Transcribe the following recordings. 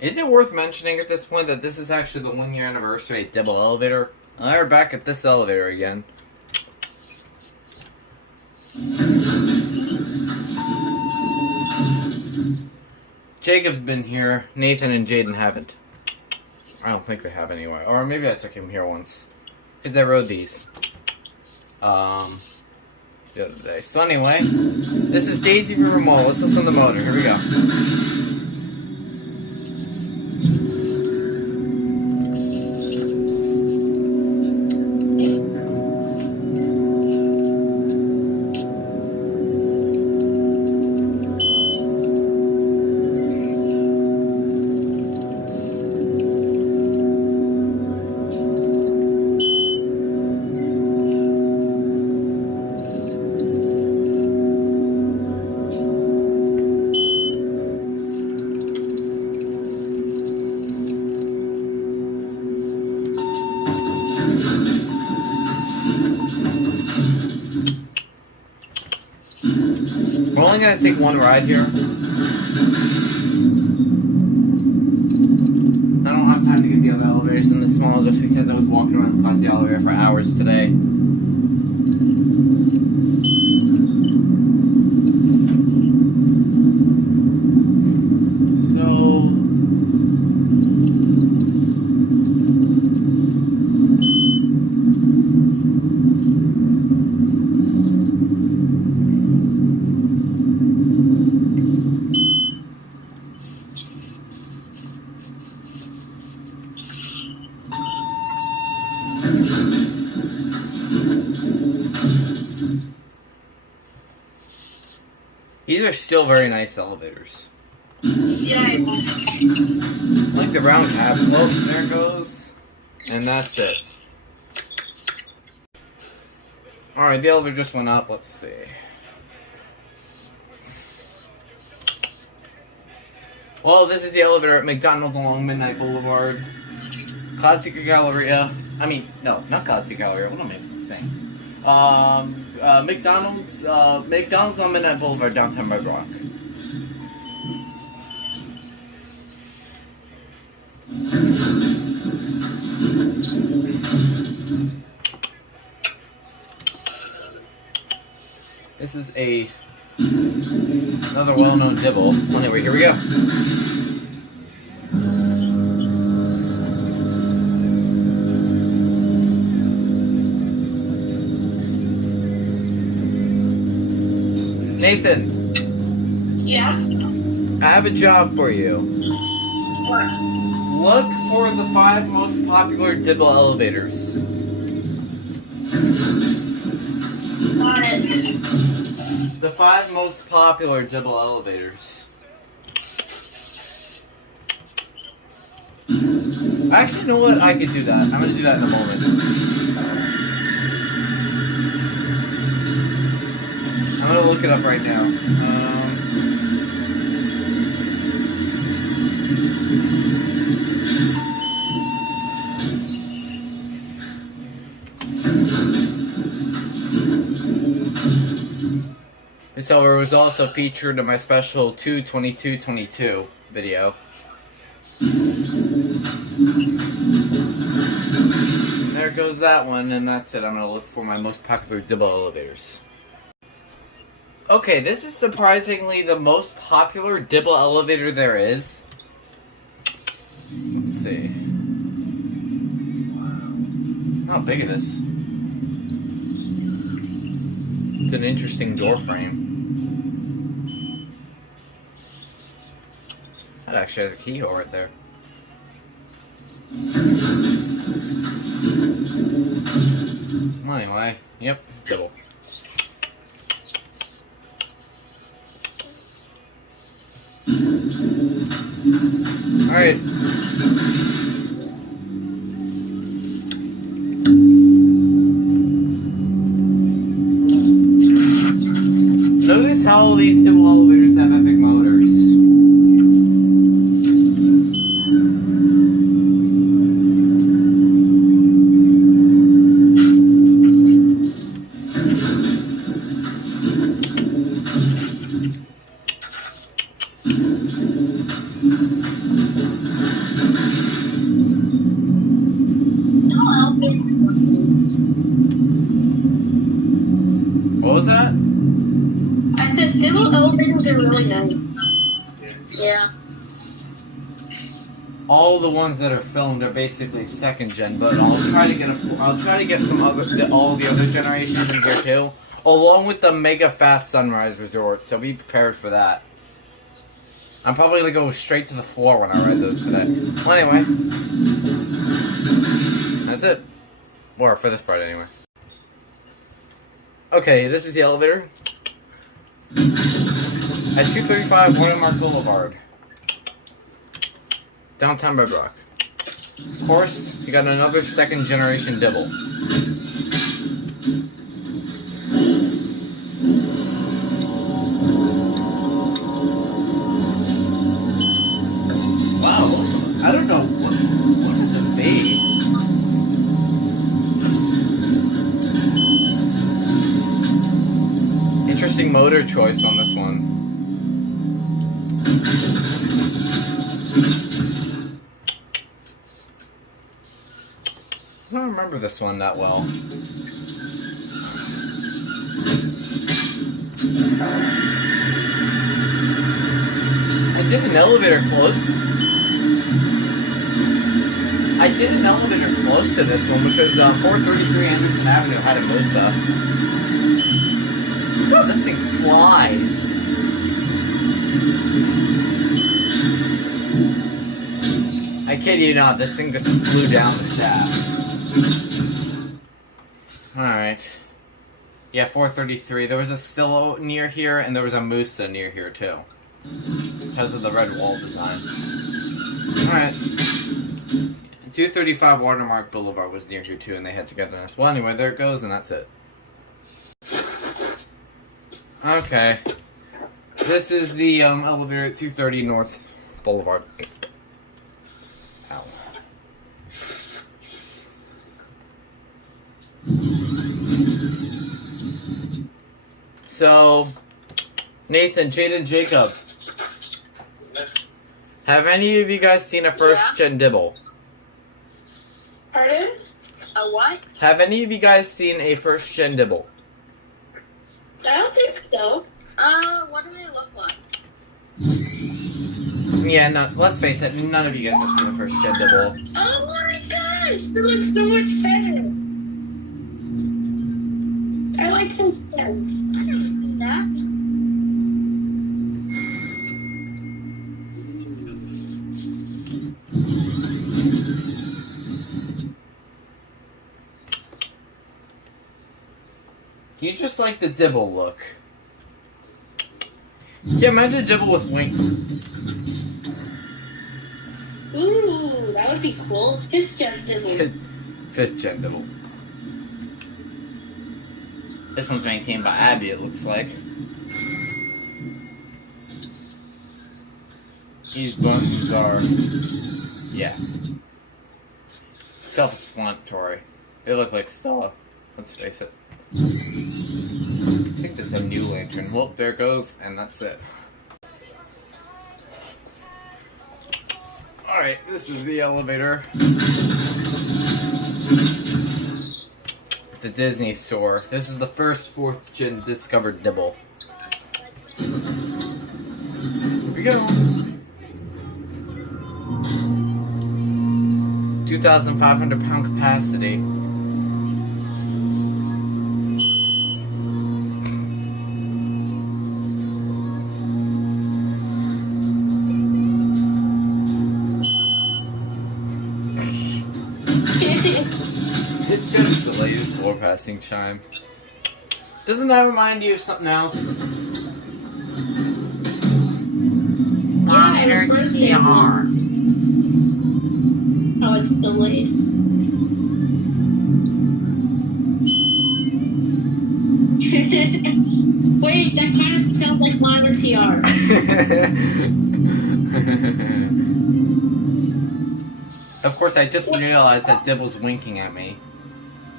Is it worth mentioning at this point that this is actually the 1 year anniversary of Dibble elevator? We're back at this elevator again. Jacob's been here. Nathan and Jaden haven't. I don't think they have anyway. Or maybe I took him here once. Because I rode these. The other day. So anyway, this is Daisy River Mall. Let's listen to the motor. Here we go. We're only going to take one ride here. I don't have time to get the other elevators in this mall just because I was walking around the classy elevator for hours today. These are still very nice elevators. Yeah, I like the round caps. Oh, there it goes. And that's it. Alright, the elevator just went up. Let's see. Well, this is the elevator at McDonald along Midnight Boulevard. Classic Galleria. I mean, no, not Classic Galleria. What am I saying? McDonald's on Midnight Boulevard, downtown by Brock. This is another well-known Dibble. Anyway, here we go. Nathan. Yeah? I have a job for you. What? Look for the 5 most popular Dibble elevators. Got it. The 5 most popular Dibble elevators. Actually, you know what? I could do that. I'm going to do that in a moment. I'm going to look it up right now. This elevator was also featured in my special 2/22/22 video. There goes that one, and that's it. I'm going to look for my most popular Dibble elevators. Okay, this is surprisingly the most popular Dibble elevator there is. Let's see. How big it is. It's an interesting door frame. That actually has a keyhole right there. Well, anyway, yep, Dibble. Alright. Notice how all these Dibble elevators have epic motors. What was that? I said Dibble elevators are really nice. Yeah. All the ones that are filmed are basically second gen, but I'll try to get some all the other generations in here too, along with the mega fast sunrise resort. So be prepared for that. I'm probably gonna go straight to the floor when I ride those today. Well, anyway, that's it. Or for this part, anyway. Okay, this is the elevator at 235 Watermark Boulevard, downtown Red Rock. Of course, you got another second generation Dibble. Wow, I don't know what could this be. Interesting motor choice on this one. I don't remember this one that well. I did an elevator close to this one, which was 433 Anderson Avenue, Hayabusa. God, this thing flies. I kid you not, this thing just flew down the shaft. Alright. Yeah, 433. There was a Stillo near here, and there was a Musa near here, too. Because of the red wall design. Alright. 235 Watermark Boulevard was near here, too, and they had togetherness. Well, anyway, there it goes, and that's it. Okay. This is the elevator at 230 North Boulevard. Ow. So, Nathan, Jaden, Jacob, have any of you guys seen a first-gen Dibble? Pardon? A what? Have any of you guys seen a first-gen Dibble? I don't think so. What do they look like? Yeah, no, let's face it, none of you guys have seen a first-gen Dibble. Oh my gosh! They look so much better! I like some sense. I don't see that. You just like the Dibble look. Yeah, imagine a Dibble with wing. Ooh, that would be cool. Fifth gen Dibble. Fifth gen Dibble. This one's maintained by Abby, it looks like. These buttons are... yeah. Self-explanatory. They look like Stella. Let's face it. I think that's a new lantern. Well, there it goes, and that's it. Alright, this is the elevator. The Disney store. This is the first 4th gen discovered Dibble. Here we go. 2,500 pound capacity. It's got a delayed floor passing chime. Doesn't that remind you of something else? Monitor TR. Oh, it's delayed. Wait, that kind of sounds like Monitor TR. Of course, I just realized that Dibble's winking at me.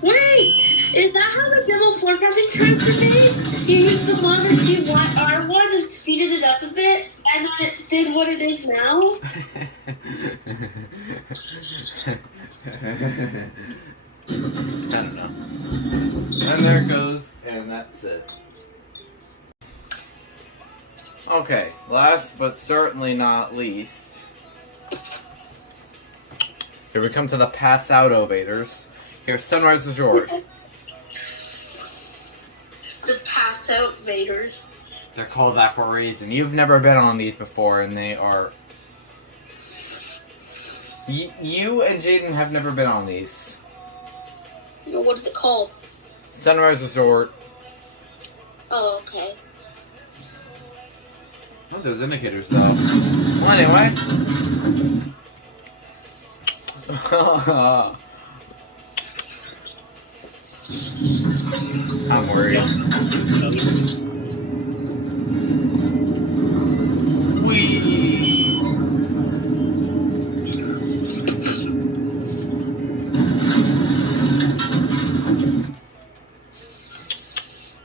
Wait, is that how the Dibble floor passing chimes are made? You use the Monitor TR1 and speeded it up a bit, and then it did what it is now? I don't know. And there it goes, and that's it. Okay, last but certainly not least, here we come to the pass out ovaders. Here's Sunrise Resort. The pass out Vaders. They're called that for a reason. You've never been on these before, and they are... You and Jaden have never been on these. What is it called? Sunrise Resort. Oh, okay. Oh, there's indicators though. Well, anyway. I'm worried. Whee!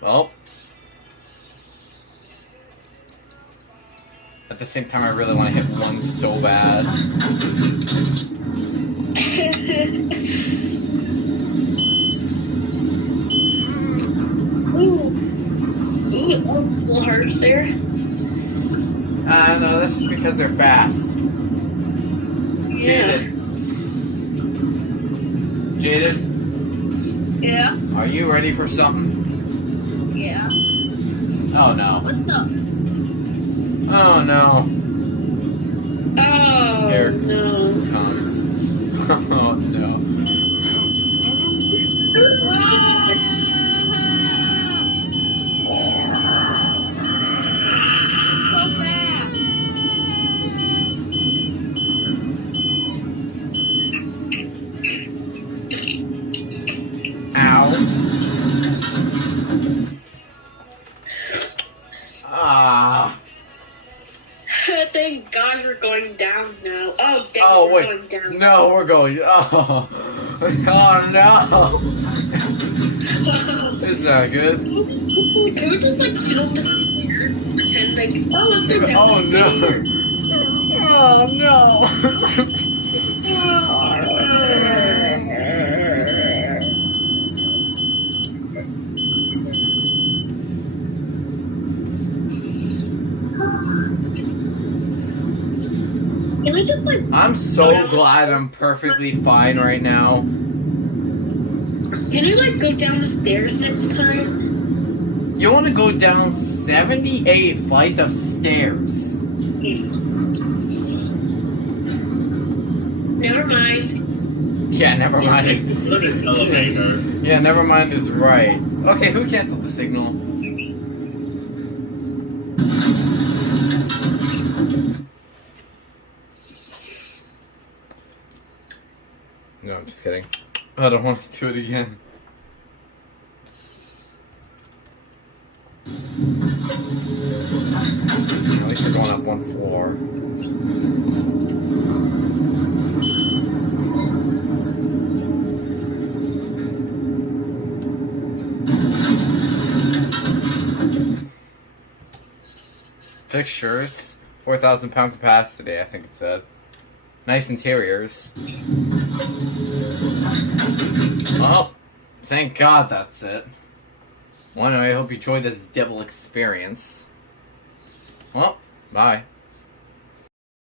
Well. At the same time, I really want to hit one so bad. Ooh, a little harsh there. No, that's just because they're fast. Yeah. Jaded, Yeah. are you ready for something? Yeah. Oh no. What the? Oh no. Oh, Here no. comes. Oh no. So fast. Ow. Ah. Thank God we're going down now. Oh, dang, Oh we're wait. going down. No, we're going. Oh. Oh no. This is not good. Can we just like film the stair? Pretend like, oh, let's go down Oh the stairs. no. Oh Can we just like, no. I'm so glad I'm perfectly fine right now. can you like go down the stairs next time? You want to go down 78 flights of stairs? Never mind. Yeah, never mind. Put an elevator. Yeah, never mind is right. Okay, who canceled the signal? No, I'm just kidding. I don't want to do it again. At least we're going up one floor. Fixtures, 4,000 pound capacity, I think it said. Nice interiors. Well, thank God that's it. Well, anyway, I hope you enjoyed this Dibble experience. Well, bye.